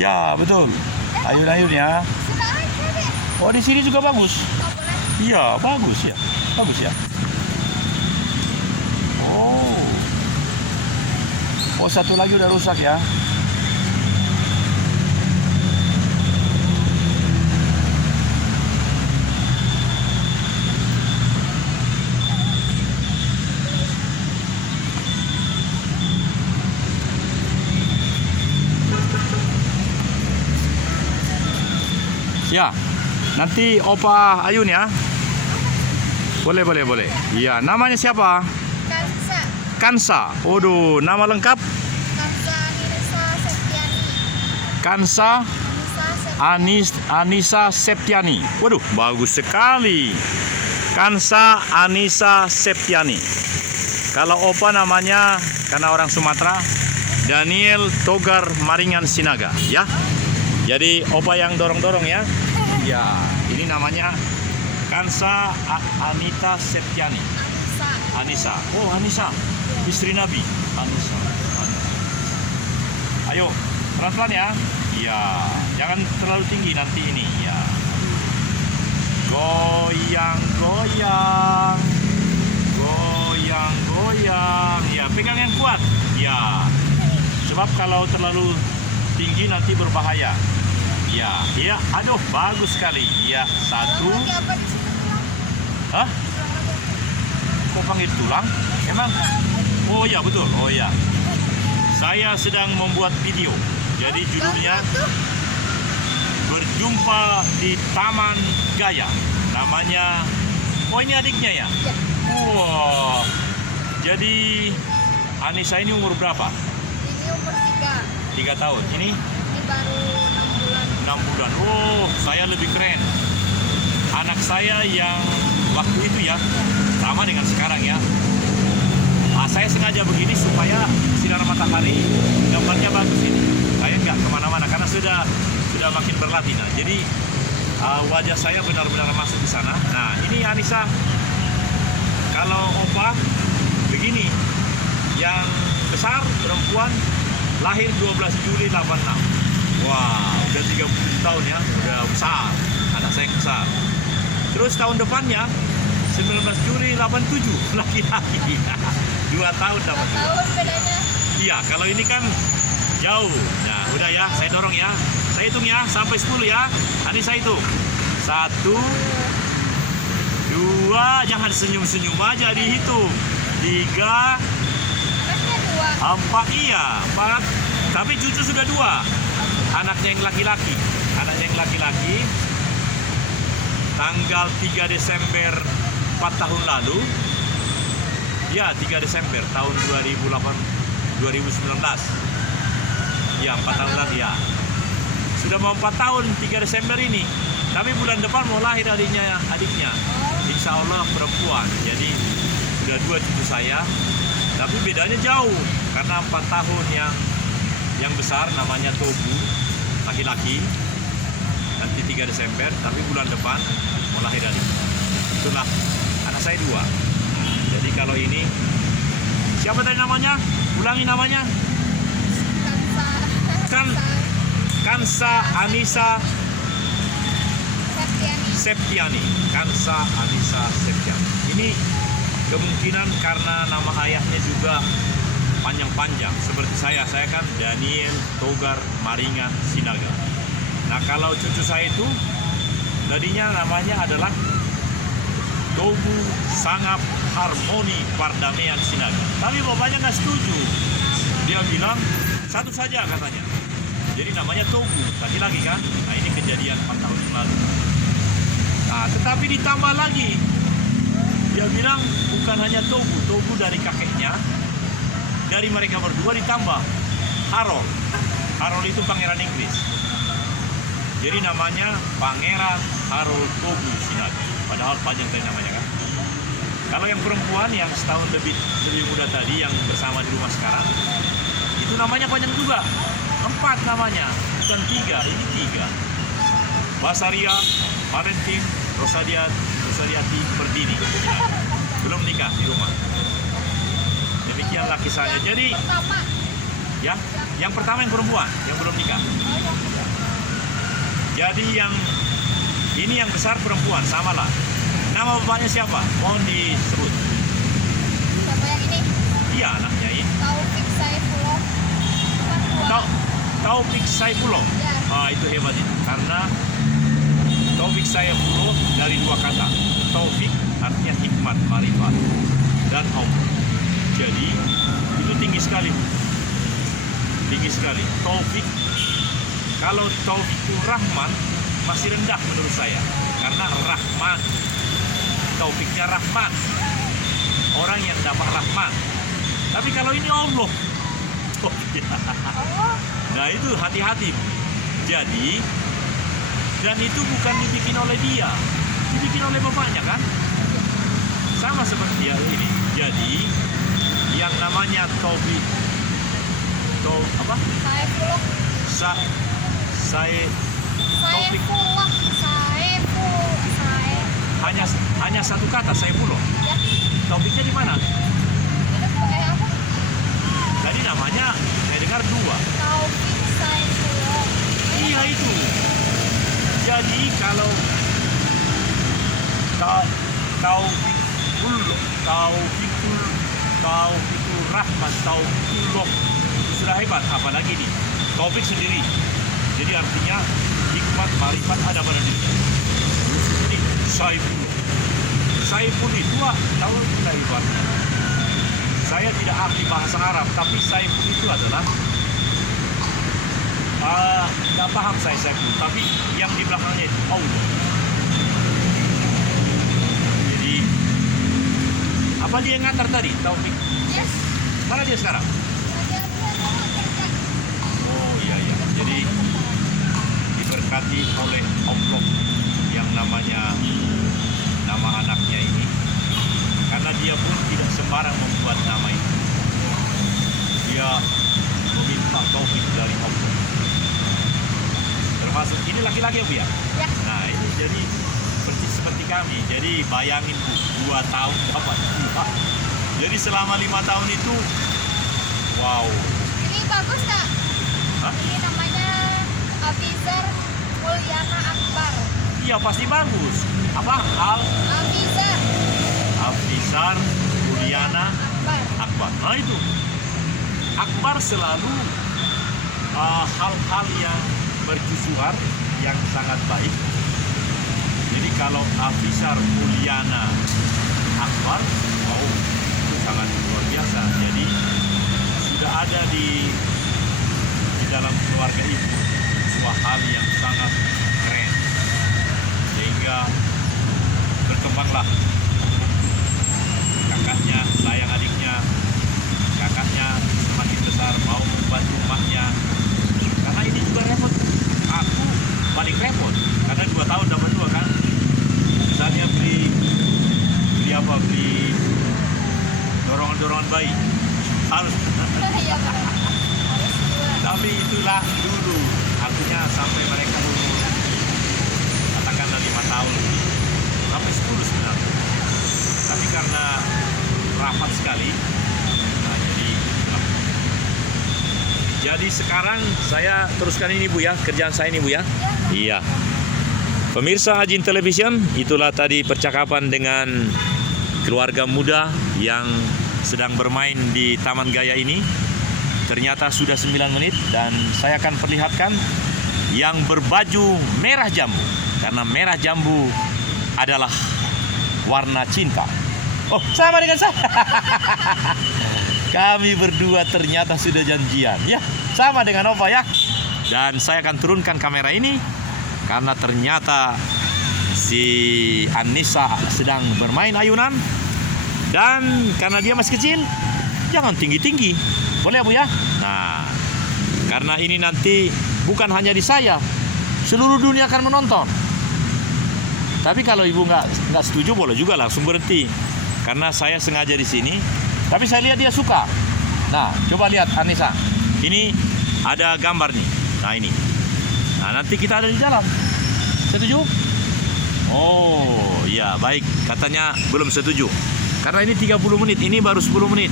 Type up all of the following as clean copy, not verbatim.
Ya, betul. Ayun-ayun ya. Oh, di sini juga bagus. Iya, bagus ya. Bagus ya. Oh. Oh, satu lagi udah rusak ya. Ya, nanti Opa Ayun ya. Boleh. Iya, namanya siapa? Kansa. Kansa. Waduh, nama lengkap? Kansa Anissa Septiani. Kansa Anissa Septiani. Anissa Septiani. Waduh, bagus sekali. Kansa Anissa Septiani. Kalau Opa namanya, karena orang Sumatera, Daniel Togar Maringan Sinaga, ya. Jadi Opa yang dorong-dorong ya. Ya, ini namanya Kansa Anita Septiani. Anissa. Oh, Anissa. Istri Nabi. Anissa. Ayo, pelan-pelan ya. Ya, jangan terlalu tinggi nanti ini ya. Goyang. Ya, pegang yang kuat. Ya. Sebab kalau terlalu tinggi nanti berbahaya. Ya, aduh, bagus sekali. Ya, satu. Lagi apa di sini tulang? Hah? Kok panggil tulang? Emang? Oh ya, betul. Oh ya. Saya sedang membuat video. Jadi judulnya Berjumpa di Taman Gaya. Namanya, oh ini adiknya ya? Ya. Wow. Jadi Anissa ini umur berapa? Ini umur 3. 3 tahun. Ini Ini baru 6 bulan. 6 bulan. Oh, saya lebih keren. Anak saya yang waktu itu ya, sama dengan sekarang ya. Saya sengaja begini supaya sinar matahari gambarnya bagus ini. Saya nggak kemana-mana karena sudah makin berlatih. Nah, jadi wajah saya benar-benar masuk di sana. Nah, ini Anissa. Kalau Opa begini, yang besar perempuan lahir 12 Juli 86. Wah, udah 30 tahun ya, udah besar. Anak saya yang besar. Terus tahun depannya 19 Juli 87 laki-laki. 2 tahun dapat. 2 tahun bedanya. Iya, kalau ini kan jauh. Nah, udah ya, saya dorong ya. Saya hitung ya, sampai 10 ya. Tadi saya hitung. 1, 2, jangan senyum-senyum aja dihitung. 3, Kasnya 2. 4, iya, 4. Tapi cucu sudah 2. Anaknya yang laki-laki. Tanggal 3 Desember 4 tahun lalu. Ya, 3 Desember tahun 2019. Ya, 4 tahun lagi ya. Sudah mau 4 tahun 3 Desember ini. Tapi bulan depan mau lahir adiknya. Insya Allah perempuan. Jadi sudah 2 cucu saya. Tapi bedanya jauh karena 4 tahun yang besar namanya Tobu, laki-laki. Nanti 3 Desember, tapi bulan depan mau lahir adiknya. Itulah anak saya 2. Jadi kalau ini siapa tadi namanya? Ulangi namanya. Kansa Anissa Septiani. Kansa Anissa Septiani. Ini kemungkinan karena nama ayahnya juga panjang-panjang seperti saya kan Daniel Togar Maringan Sinaga. Nah, kalau cucu saya itu tadinya namanya adalah Tobu Sangap Harmoni Pardamaian Sinaga. Tapi bapaknya nggak setuju. Dia bilang satu saja katanya. Jadi namanya Tobu, laki-laki kan. Nah, ini kejadian 4 tahun yang lalu. Nah, tetapi ditambah lagi. Dia bilang bukan hanya Tobu dari kakeknya. Dari mereka berdua ditambah Harold. Harold itu pangeran Inggris. Jadi namanya Pangeran Harold Tobu Sinaga. Padahal panjang dari namanya kan. Kalau yang perempuan yang setahun lebih muda tadi yang bersama di rumah sekarang, itu namanya panjang juga. 4 namanya, bukan 3, ini 3. Basaria, Valentin, Rosadiati Perdini. Ya, belum nikah di rumah. Demikian laki saya. Jadi Yang pertama yang perempuan, yang belum nikah. Oh, yang kedua. Jadi yang ini yang besar perempuan, samalah. Nama bapaknya siapa? Mohon disebut. Siapa yang ini? Iya, anaknya ini. Taufik Saifullah. Bukan dua. Taufik Saifullah. Ya. Itu hebat itu. Karena Taufik Saifullah dari dua kata. Taufik artinya hikmat, marifat, dan Allah. Jadi itu tinggi sekali. Tinggi sekali. Taufik. Kalau Taufik itu Rahman masih rendah menurut saya. Karena Rahman. Taufiknya Rahman. Orang yang dapat Rahman. Tapi kalau ini Allah. Allah. Nah itu hati-hati. Jadi, dan itu bukan dibikin oleh dia, dibikin oleh bapaknya kan? Sama seperti dia ini. Jadi, yang namanya Taufik, apa? Saifullah. Taufik Saifullah. hanya satu kata Saifullah. Ya. Taufiknya di mana? Ada pakai apa? Tadi namanya saya dengar dua. Taufik Saifullah. Iya itu. Jadi kalau Taufikul Rahman, Taufikullah itu sudah hebat. Apalagi ini Taufik sendiri. Jadi artinya hikmat, marifat ada pada diri. Ini Saiful. Saiful itu tahu sudah hebatnya. Saya tidak ahli bahasa Arab, tapi Saiful itu adalah tidak paham saya Saiful, tapi yang di belakangnya itu Allah. Jadi apa dia yang ngantar tadi? Taufik. Yes. Mana dia sekarang? Kerja. Oh iya. Jadi diberkati oleh Allah yang namanya nama anaknya ini, karena dia pun tidak sembarang membuat nama itu. Dia meminta taufik dari Allah. Termasuk ini laki-laki Bu ya? Ya. Nah ini jadi seperti kami. Jadi bayangin Bu, 2 tahun dapat 2. Jadi selama 5 tahun itu, wow. Ini bagus nggak? Hah? Ini namanya Abizar Mulyana Akbar. Iya pasti bagus. Apa? Afizar Mulyana Akbar. Akbar. Nah itu Akbar selalu hal-hal yang berjujuran yang sangat baik. Jadi kalau Afizar Mulyana Akbar, itu sangat luar biasa. Jadi sudah ada di dalam keluarga itu sebuah hal yang sangat keren, sehingga berkembanglah kakaknya, sayang adiknya, kakaknya semakin besar mau membantu emaknya, karena ini juga repot. Aku paling repot karena 2 tahun dapat 2 kan. Misalnya beli dorongan bayi harus. Iya benar. Harus dua. Tapi itulah dulu, artinya sampai mereka umur katakanlah 5 tahun sampai 10 sebenarnya. Tapi karena rapat sekali, nah jadi sekarang saya teruskan ini Bu ya, kerjaan saya ini Bu ya. Iya. Pemirsa Ajin Television, itulah tadi percakapan dengan keluarga muda yang sedang bermain di Taman Gaya ini. Ternyata sudah 9 menit dan saya akan perlihatkan yang berbaju merah jambu. Karena merah jambu adalah warna cinta. Oh, sama dengan saya. Kami berdua ternyata sudah janjian. Ya, sama dengan Nova ya. Dan saya akan turunkan kamera ini karena ternyata si Anissa sedang bermain ayunan. Dan karena dia masih kecil, jangan tinggi-tinggi. Boleh Bu ya? Nah, karena ini nanti bukan hanya di saya, seluruh dunia akan menonton. Tapi kalau Ibu nggak setuju, boleh juga langsung berhenti. Karena saya sengaja di sini. Tapi saya lihat dia suka. Nah, coba lihat Anissa. Ini ada gambar nih. Nah ini. Nah nanti kita ada di dalam. Setuju? Oh iya baik. Katanya belum setuju. Karena ini 30 menit. Ini baru 10 menit.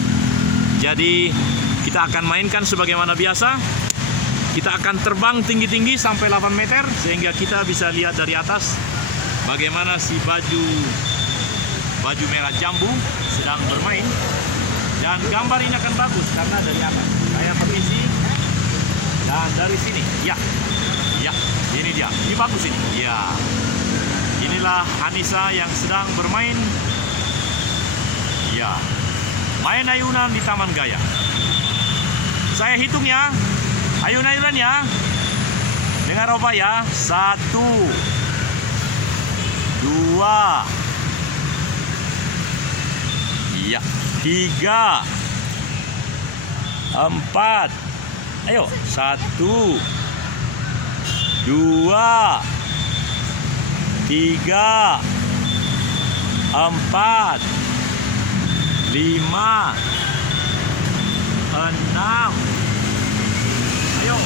Jadi Kita akan mainkan sebagaimana biasa. Kita akan terbang tinggi-tinggi sampai 8 meter sehingga kita bisa lihat dari atas bagaimana si baju merah jambu sedang bermain. Dan gambar ini akan bagus karena dari atas. Saya permisi. Dan dari sini, ya, ini dia. Ini bagus ini. Ya, inilah Anissa yang sedang bermain. Ya, main ayunan di Taman Gaya. Saya hitung ya. Ayunan ya. Dengar apa ya? 1, 2, iya, 3, 4. Ayo, 1, 2, 3, 4, 5, 6. Ayo, 7,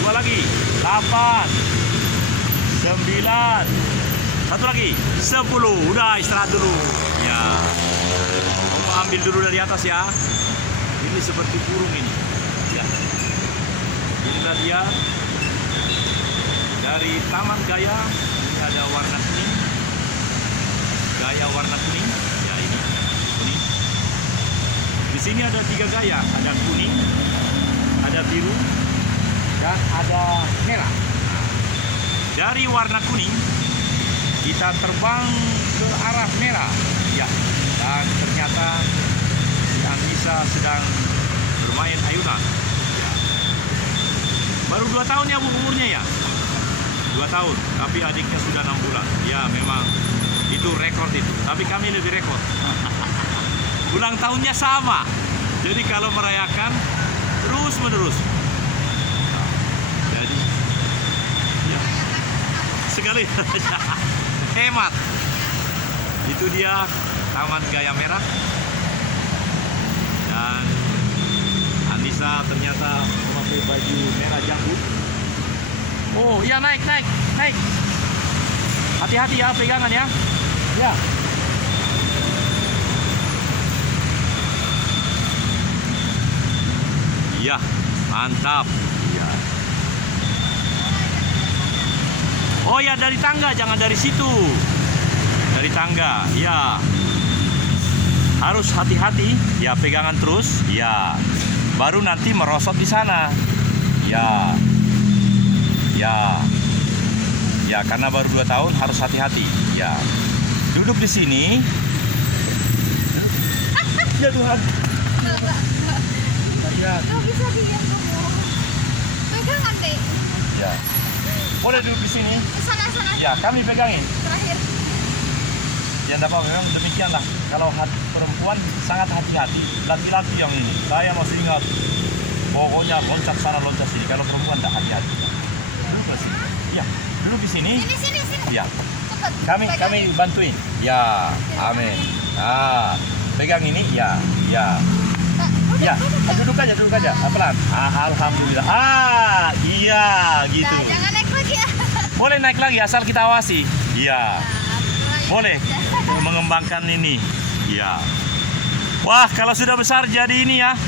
2 lagi, 8, 9, 1 lagi, 10. Udah istirahat dulu. Ya, kamu ambil dulu dari atas ya. Ini seperti burung ini. Ya, inilah dia dari Taman Gaya. Ini ada warna kuning. Gaya warna kuning. Ya, ini kuning. Di sini ada 3 gaya. Ada kuning, ada biru, dan ada merah. Dari warna kuning kita terbang ke arah merah, ya. Dan ternyata si Anissa sedang bermain ayunan. Ya. Baru 2 tahun ya Bu umurnya ya. 2 tahun, tapi adiknya sudah 6 bulan. Ya memang itu rekor itu. Tapi kami lebih rekor. Ulang tahunnya sama. Jadi kalau merayakan terus menerus. Jadi ya, sekali hemat. Itu dia Taman Gaya Merah. Dan Anissa ternyata memakai baju merah jambu. Oh iya, naik. Hati-hati ya, pegangan ya. Ya. Ya, mantap. Ya. Oh ya, dari tangga, jangan dari situ. Dari tangga, ya. Harus hati-hati, ya, pegangan terus, ya. Baru nanti merosot di sana. Ya. Ya, karena baru 2 tahun harus hati-hati. Ya. Duduk di sini. Ya Tuhan. Ya. Gak bisa diam kamu. Pegangan deh. Ya. Boleh duduk di sini. Sana. Ya, kami pegangin. Terakhir. Ya, tidak apa, memang demikianlah. Kalau perempuan sangat hati-hati. Laki-laki yang ini. Saya masih ingat. Pokoknya loncat sana, loncat sini. Kalau perempuan tidak hati-hati. Duduk di sini. Ya, duduk di sini. Sini. Ya. Cepat. Kami bantuin. Ya, amin. Pegang ini. Ya. Ya, duduk aja. Pelan. Alhamdulillah. Iya, gitu. Nah, jangan naik lagi ya. Boleh naik lagi asal kita awasi. Iya. Boleh mengembangkan ini. Iya. Wah, kalau sudah besar jadi ini ya.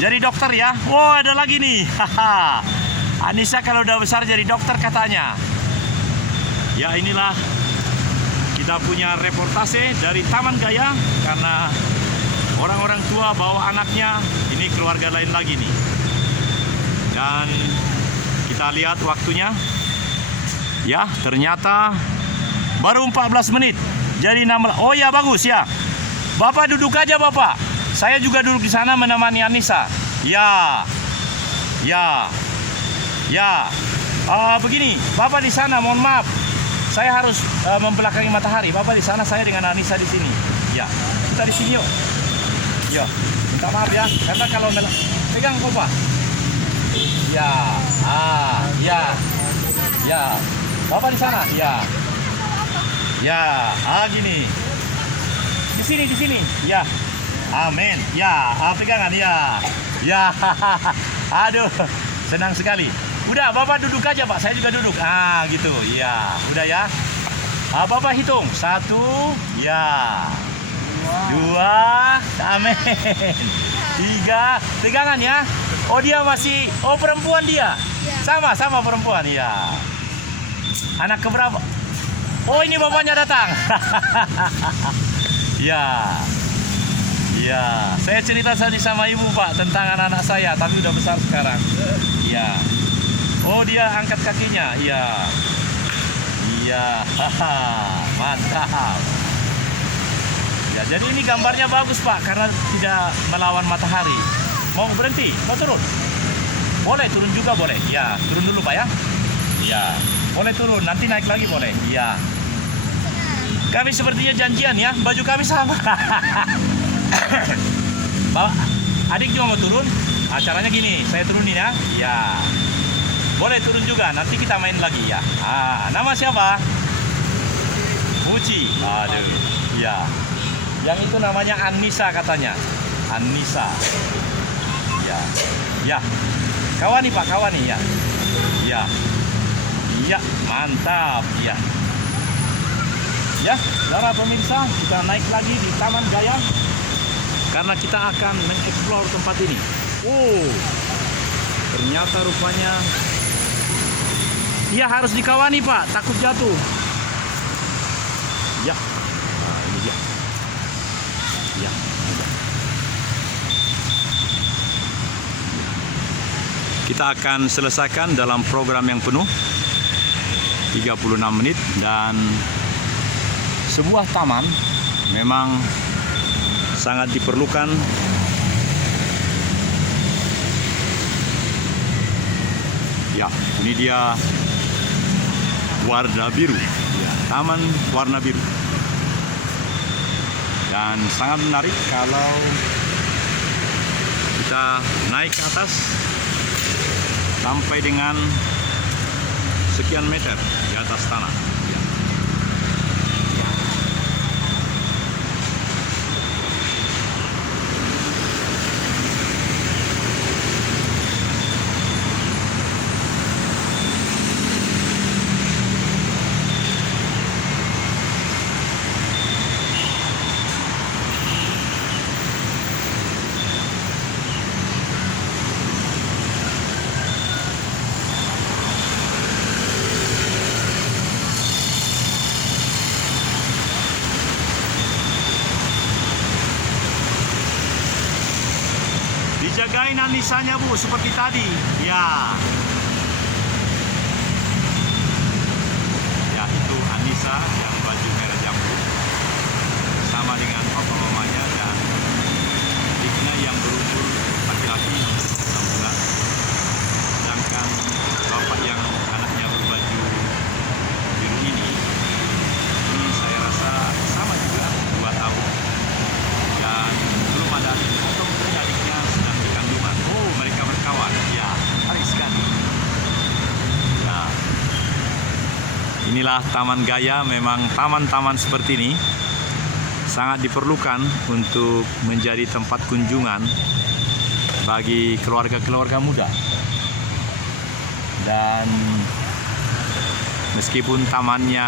Jadi dokter ya. Wah, ada lagi nih. Haha. Anissa kalau udah besar jadi dokter katanya. Ya, inilah kita punya reportase dari Taman Gaya karena orang-orang tua bawa anaknya, ini keluarga lain lagi nih. Dan kita lihat waktunya. Ya, ternyata baru 14 menit. Jadi 16. Oh ya, bagus ya. Bapak duduk aja, Bapak. Saya juga duduk di sana menemani Anissa. Ya. Begini, Bapak di sana, mohon maaf. Saya harus membelakangi matahari. Bapak di sana, saya dengan Anissa di sini. Ya, kita di sini yuk. Ya, minta maaf ya, karena kalau pegang Bapak. Ya. Bapak di sana. Ya, gini. Di sini. Ya. Amin. Ya, pegangan ya. Ya. Aduh, senang sekali. Udah, Bapak duduk aja, Pak. Saya juga duduk. Gitu. Ya, udah ya. Bapak hitung. 1, ya. 2, amin. 3. Pegangan ya. Oh dia masih, oh perempuan dia. Iya. Sama perempuan ya. Anak keberapa? Oh ini bapaknya datang. Ya. Ya, saya cerita tadi sama ibu Pak tentang anak-anak saya, tapi udah besar sekarang. Ya. Oh dia angkat kakinya. Ya. Iya, mantap. Ya, jadi ini gambarnya bagus Pak karena tidak melawan matahari. Mau berhenti? Mau turun? Boleh turun juga boleh. Ya, turun dulu Pak ya. Ya, boleh turun. Nanti naik lagi boleh. Ya. Kami sepertinya janjian ya. Baju kami sama. Bapak, adik juga mau turun? Acaranya gini, saya turunin ya. Ya. Boleh turun juga, nanti kita main lagi ya. Nama siapa? Uci. Aduh, ya. Yang itu namanya Anissa katanya. Anissa. Ya, ya. Kawani Pak, kawani ya. Ya, ya, mantap. Ya, ya. Saudara pemirsa, kita naik lagi di Taman Gaya karena kita akan mengeksplor tempat ini. Oh, ternyata rupanya. Iya harus dikawani Pak, takut jatuh. Ya, nah, ini dia. Ya. Kita akan selesaikan dalam program yang penuh 36 menit dan sebuah taman memang sangat diperlukan. Ya, ini dia. Warna biru ya, taman warna biru dan sangat menarik kalau kita naik ke atas sampai dengan sekian meter di atas tanah ya. Dijagain Anissanya Bu seperti tadi. Ya. Ya itu Anissa yang baju merah jambu sama dengan papa mamanya dan adiknya yang berumur laki-laki 6 bulan. Sedangkan bapak yang anaknya berbaju biru ini saya rasa sama juga 2 tahun. Dan belum ada adik potong, adiknya sedang di kandungan. Oh, mereka berkawan. Ya, menarik sekali. Ya. Inilah Taman Gaya. Memang taman-taman seperti ini sangat diperlukan untuk menjadi tempat kunjungan bagi keluarga-keluarga muda. Dan meskipun tamannya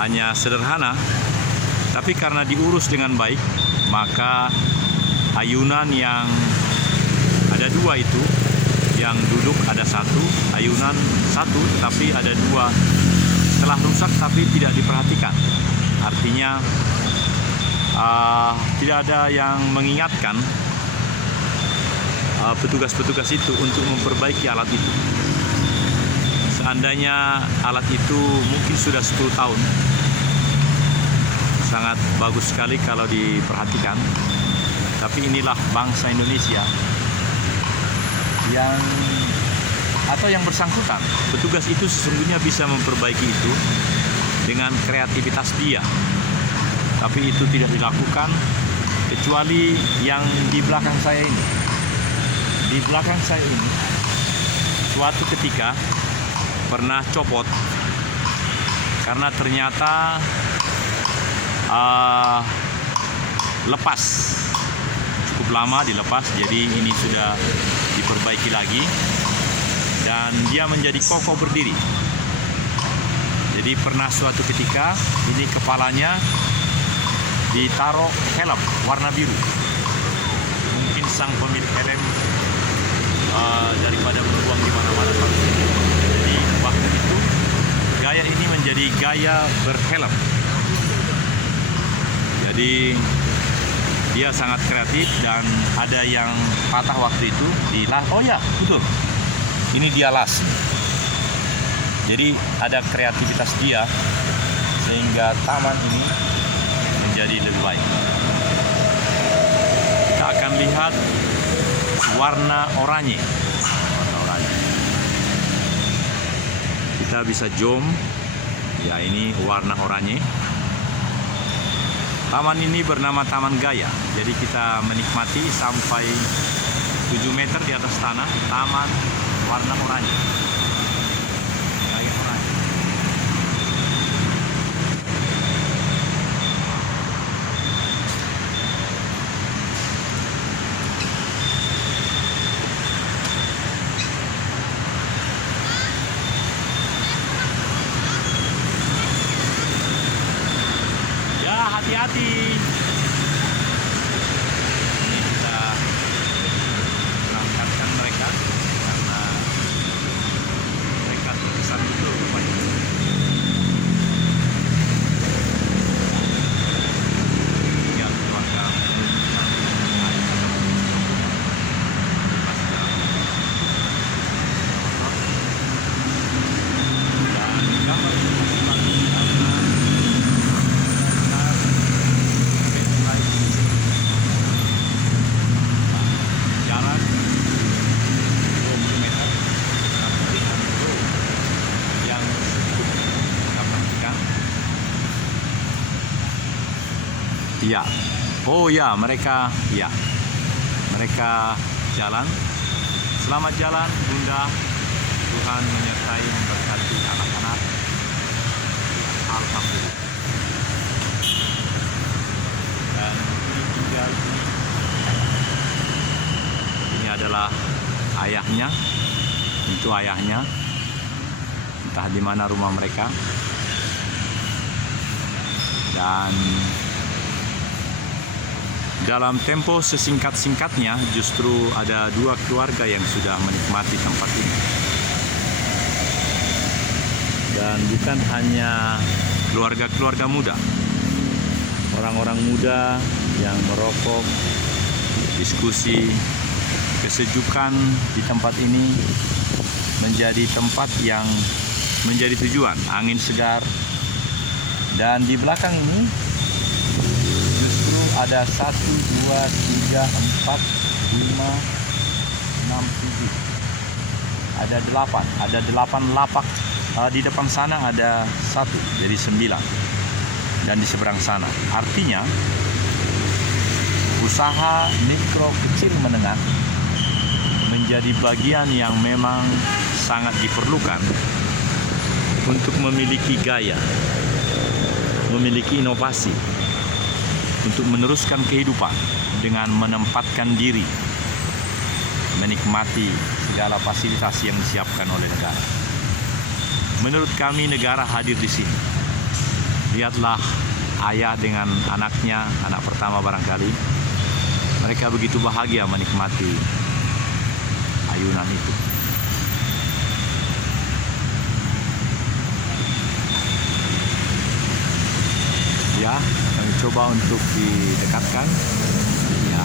hanya sederhana, tapi karena diurus dengan baik, maka ayunan yang ada 2 itu, yang duduk ada 1, ayunan 1, tapi ada 2 telah rusak tapi tidak diperhatikan. Artinya tidak ada yang mengingatkan petugas-petugas itu untuk memperbaiki alat itu. Seandainya alat itu mungkin sudah 10 tahun, sangat bagus sekali kalau diperhatikan. Tapi inilah bangsa Indonesia yang bersangkutan. Petugas itu sesungguhnya bisa memperbaiki itu dengan kreativitas dia. Tapi itu tidak dilakukan kecuali yang di belakang saya ini. Di belakang saya ini suatu ketika pernah copot karena ternyata lepas, cukup lama dilepas, jadi ini sudah diperbaiki lagi dan dia menjadi kokoh berdiri. Jadi pernah suatu ketika ini kepalanya ditaruh helm warna biru mungkin sang pemilik helm daripada membuang di mana-mana. Jadi waktu itu gaya ini menjadi gaya berhelm. Jadi dia sangat kreatif dan ada yang patah waktu itu di las. Oh ya, betul. Ini dia las. Jadi ada kreativitas dia sehingga taman ini menjadi lebih baik. Kita akan lihat warna oranye. Warna oranye. Kita bisa zoom. Ya, ini warna oranye. Taman ini bernama Taman Gaya. Jadi kita menikmati sampai 7 meter di atas tanah. Taman warna oranye. Gaya oranye. Ya, hati-hati. Ini kita berangkatkan mereka karena mereka terkesan betul rupanya. Lihat keluarga. Dan gambar ini bagus karena jalan 20 meter yang cukup kita perhatikan. Iya. Oh ya, mereka jalan. Selamat jalan, Bunda. Tuhan menyertai memberkati anak-anak. Alhamdulillah. Dan ini tinggal ini adalah ayahnya, itu ayahnya, entah di mana rumah mereka. Dan dalam tempo sesingkat-singkatnya justru ada 2 keluarga yang sudah menikmati tempat ini. Dan bukan hanya keluarga-keluarga muda, orang-orang muda yang merokok, diskusi, kesejukan di tempat ini menjadi tempat yang menjadi tujuan, angin segar. Dan di belakang ini justru ada 1, 2, 3, 4, 5, 6, 7. Ada 8 lapak. Di depan sana ada 1, jadi 9. Dan di seberang sana. Artinya usaha mikro kecil menengah menjadi bagian yang memang sangat diperlukan untuk memiliki gaya, memiliki inovasi, untuk meneruskan kehidupan dengan menempatkan diri, menikmati segala fasilitas yang disiapkan oleh negara. Menurut kami negara hadir di sini. Lihatlah ayah dengan anaknya, anak pertama barangkali. Mereka begitu bahagia menikmati ayunan itu. Ya, kami coba untuk didekatkan. Ya,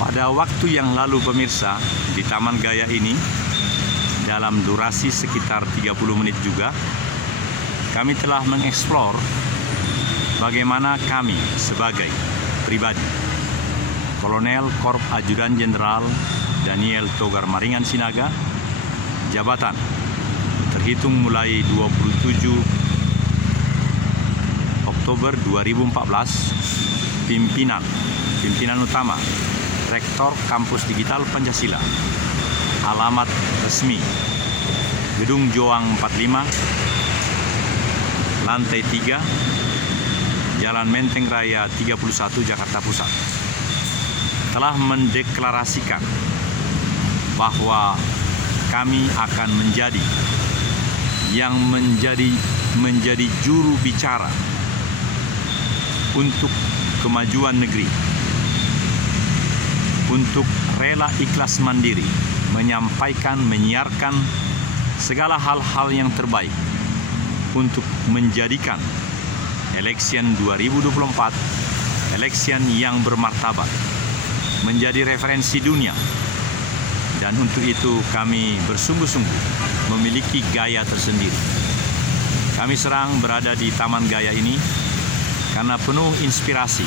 pada waktu yang lalu pemirsa, di Taman Gaya ini, dalam durasi sekitar 30 menit juga, kami telah mengeksplor bagaimana kami sebagai pribadi, Kolonel Korp Ajudan Jenderal Daniel Togar Maringan Sinaga, jabatan terhitung mulai 27 Oktober 2014, pimpinan utama Rektor Kampus Digital Pancasila, alamat resmi Gedung Joang 45, lantai 3, Jalan Menteng Raya 31, Jakarta Pusat, telah mendeklarasikan bahwa kami akan menjadi juru bicara untuk kemajuan negeri, untuk rela ikhlas mandiri, menyiarkan segala hal-hal yang terbaik untuk menjadikan election 2024 election yang bermartabat, menjadi referensi dunia. Dan untuk itu kami bersungguh-sungguh memiliki gaya tersendiri. Kami serang berada di Taman Gaya ini karena penuh inspirasi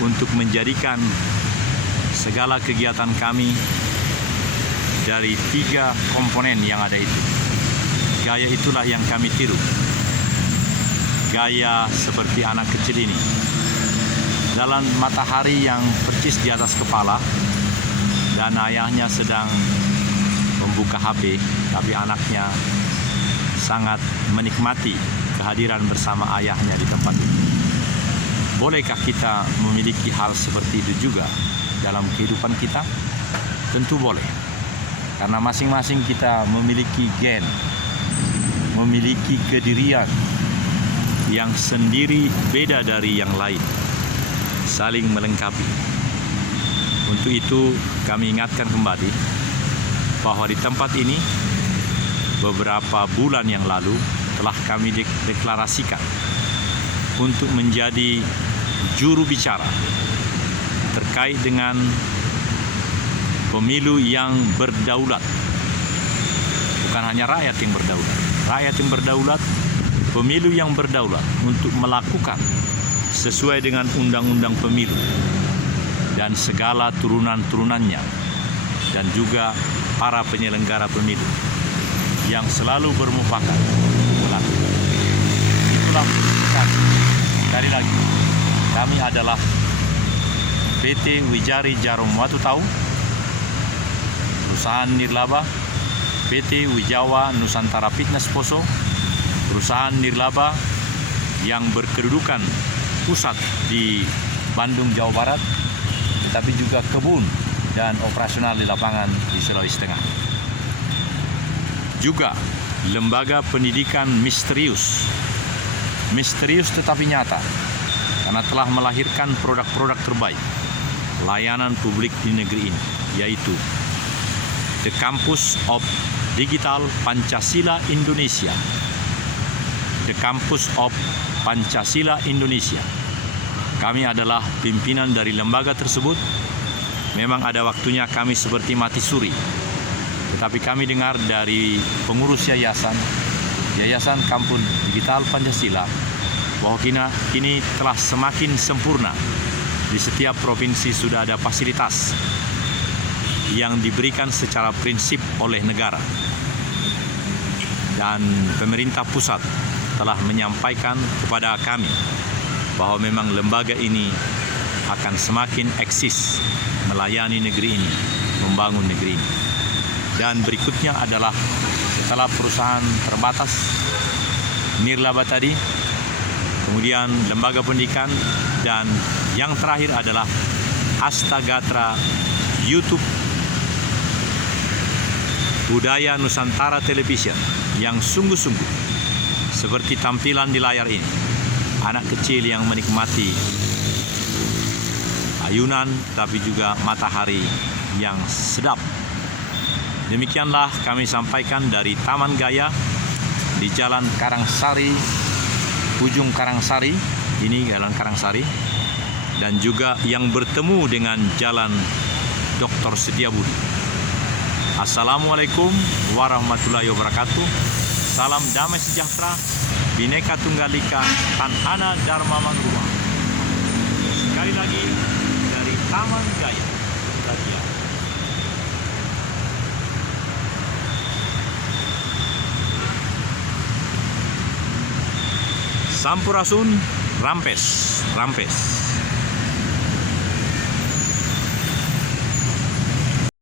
untuk menjadikan segala kegiatan kami dari 3 komponen yang ada itu. Gaya itulah yang kami tiru. Gaya seperti anak kecil ini. Dalam matahari yang percis di atas kepala, dan ayahnya sedang membuka HP, tapi anaknya sangat menikmati kehadiran bersama ayahnya di tempat ini. Bolehkah kita memiliki hal seperti itu juga dalam kehidupan kita? Tentu boleh. Karena masing-masing kita memiliki gen, memiliki kedirian yang sendiri beda dari yang lain, saling melengkapi. Untuk itu kami ingatkan kembali bahwa di tempat ini beberapa bulan yang lalu telah kami deklarasikan untuk menjadi juru bicara terkait dengan pemilu yang berdaulat. Bukan hanya rakyat yang berdaulat, pemilu yang berdaulat untuk melakukan sesuai dengan undang-undang pemilu dan segala turunan-turunannya, dan juga para penyelenggara pemilu yang selalu bermufakat melakukan. Itulah kami. Sekali lagi, kami adalah PT Wijari Jarum Watu Tau, perusahaan nirlaba, PT Wijawa Nusantara Fitness Poso, perusahaan nirlaba yang berkedudukan pusat di Bandung, Jawa Barat, tapi juga kebun dan operasional di lapangan di Sulawesi Tengah. Juga lembaga pendidikan misterius tetapi nyata, karena telah melahirkan produk-produk terbaik layanan publik di negeri ini, yaitu The Campus of Digital Pancasila Indonesia. The Campus of Pancasila Indonesia. Kami adalah pimpinan dari lembaga tersebut. Memang ada waktunya kami seperti mati suri, tetapi kami dengar dari pengurus Yayasan Kampus Digital Pancasila bahwa kini telah semakin sempurna. Di setiap provinsi sudah ada fasilitas yang diberikan secara prinsip oleh negara. Dan pemerintah pusat telah menyampaikan kepada kami bahwa memang lembaga ini akan semakin eksis melayani negeri ini, membangun negeri ini. Dan berikutnya adalah setelah perusahaan terbatas nirlaba tadi, kemudian lembaga pendidikan, dan yang terakhir adalah Astagatra YouTube Budaya Nusantara Television, yang sungguh-sungguh seperti tampilan di layar ini. Anak kecil yang menikmati ayunan, tapi juga matahari yang sedap. Demikianlah kami sampaikan dari Taman Gaya di Jalan Karangsari, ujung Karangsari, ini Jalan Karangsari, dan juga yang bertemu dengan Jalan Dr. Setiabudi. Assalamualaikum warahmatullahi wabarakatuh. Salam damai sejahtera, Bhinneka Tunggal Ika, Tanhana Dharma Mangruwa. Sekali lagi dari Taman Gaya. Sampurasun, rampes.